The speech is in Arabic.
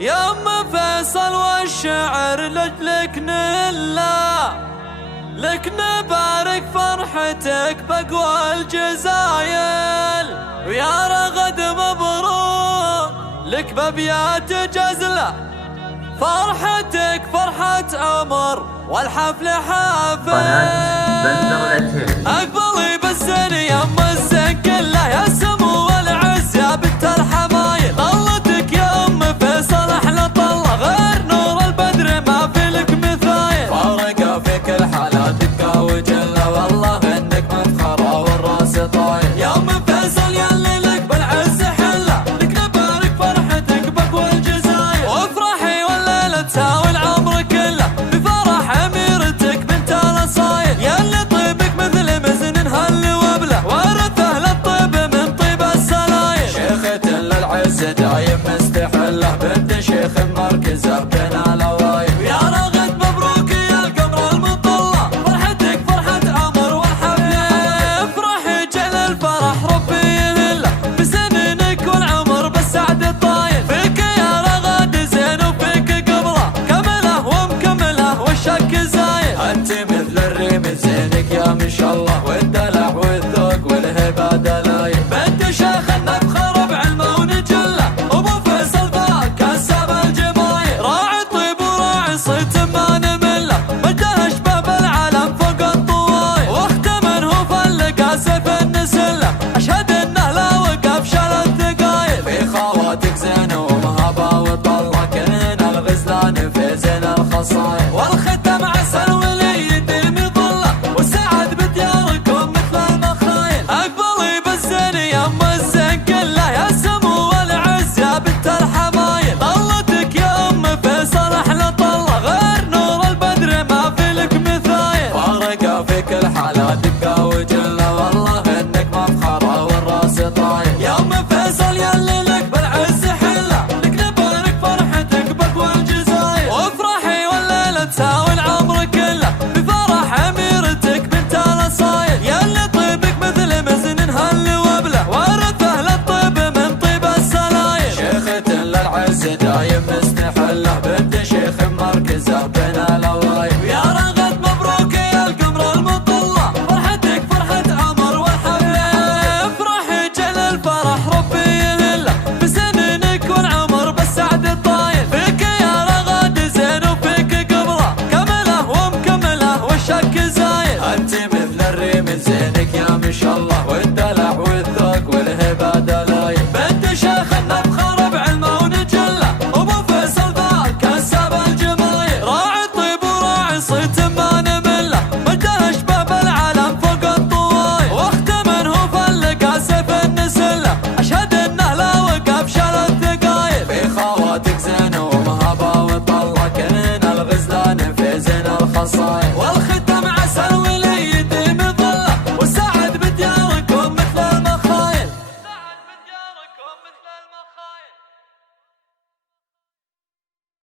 يا ام فيصل والشعر لجلك نلا، لك نبارك فرحتك بقوى الجزايل، ويا رغد مبروك لك بابيات جزله، فرحتك فرحة عمر والحفل حافل. اقبلي بالزين يا ام الزين كله، يا سمو والعز يا بنت الحمايل، طلتك يا ام فيصل احلى طله، غير نور البدر ما في لك مثايل، فارقه في كل حالة دقه وجله، والله انك مفخره والراس طايل، يا ام فيصل يلي لك بالعز حله، لك نبارك فرحتك بقوى الجزايل، وافرحي والليله تساوي العمر كله، بفرح اميرتك بنت الاصايل، يلي طيبك مثل مزن هل وبله، ورثه للطيب من طيب السلايل، شيخة للعز دايم مستحله، بنت شيخ مركزه بين الاوايل، يا رغد مبروك يا القمر المطله، فرحتك فرحة عمر والحفل، افرحي جل الفرح ربي يهله، بسنينك والعمر بالسعد الطايل، فيك يا رغد زين وفيك قبله، كمله ومكمله والشك زايل، انت مثل الريم زينك يا ما شاء الله، والدلع والذوق والهبه دلايل، بنت شيخ نفخر بعلمه ونجله، ابو فيصل ذاك كسب الجمايل، راعي طيب وراعي صيت ما نمله، مده شباب العالم فوق الطوايل، واختمن هو فلق سيف النسله، اشهد انه لا وقف شال الثقايل، في خواتك زين ومهبه وطله، كلنا الغزلان في زين الخصايل، والختم عسل ولي يديم ظله، والسعد بدياركم مثل المخايل، اقبلي بالزين يا ام الزين كله، يا سمو والعز يا بنت الحمايل، طلتك يا ام فيصل احلى طله، غير نور البدر ما في لك مثايل، فارقه في كل حاله دقه وجله، والله انك مفخره والراس طايل، يا ام فيصل يلي لك بالعز حله، لك نبارك فرحتك بقوى الجزايل، وافرحي والليله تساوي العمر كله، بفرح اميرتك بنت الاصايل، يلي طيبك مثل مزن هل وبله، ورثه للطيب من طيب السلايل، شيخة للعز دايم مستحله، بنت شيخ مركزه بين الاوايل، يا رغد مبروك يا القمر المطله، فرحتك فرحة عمر والحفل، افرحي جل الفرح ربي يهله، بسنينك والعمر بالسعد الطايل، فيك يا رغد زين وفيك قبله، كمله ومكمله والشك زايل، انت مثل الريم زينك يا